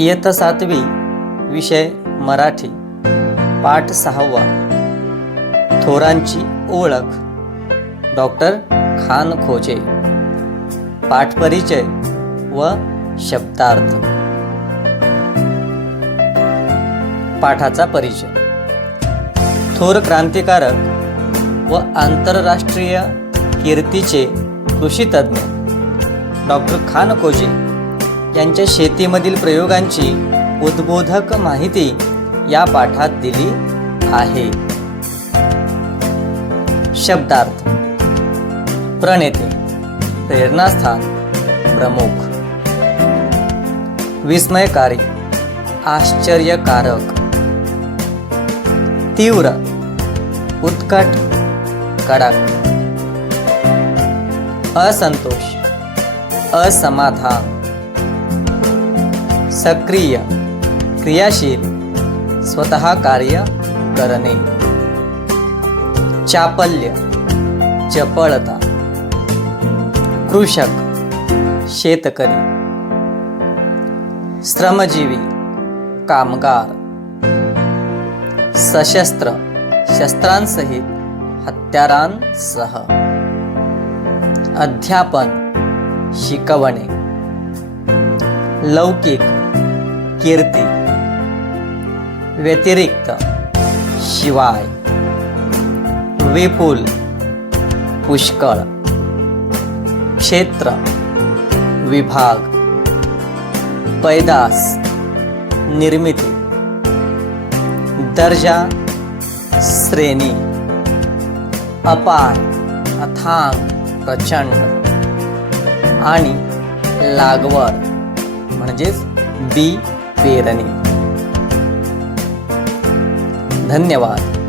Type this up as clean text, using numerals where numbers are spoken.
इयत्ता 7वी, विषय मराठी, पाठ 6वा, थोरांची ओळख, डॉक्टर खानखोजे. पाठ परिचय व शब्दार्थ. पाठाचा परिचय. थोर क्रांतिकारक व आंतरराष्ट्रीय कीर्तीचे कृषीतज्ञ डॉक्टर खानखोजे यांच्या शेतीमधील प्रयोगांची उद्बोधक माहिती या पाठात दिली आहे. शब्दार्थ. प्रणेते, प्रेरणास्थान, प्रमुख. विस्मयकारी, आश्चर्यकारक. तीव्र, उत्कट, कडक. असंतोष, असमाधान. सक्रिय, क्रियाशील, स्वतः कार्य करणे. चापल्य, चपळता. कृषक, शेतकरी. श्रमजीवी, कामगार. सशस्त्र, शस्त्रांसहित, हत्यारांसह. अध्यापन, शिकवणे. लौकिक, कीर्ती. व्यतिरिक्त, शिवाय. विपुल, पुष्कळ. क्षेत्र, विभाग. पैदास, निर्मिती. दर्जा, श्रेणी. अपार, अथांग, प्रचंड. आणि लागवड म्हणजेच बी पेरणी. धन्यवाद.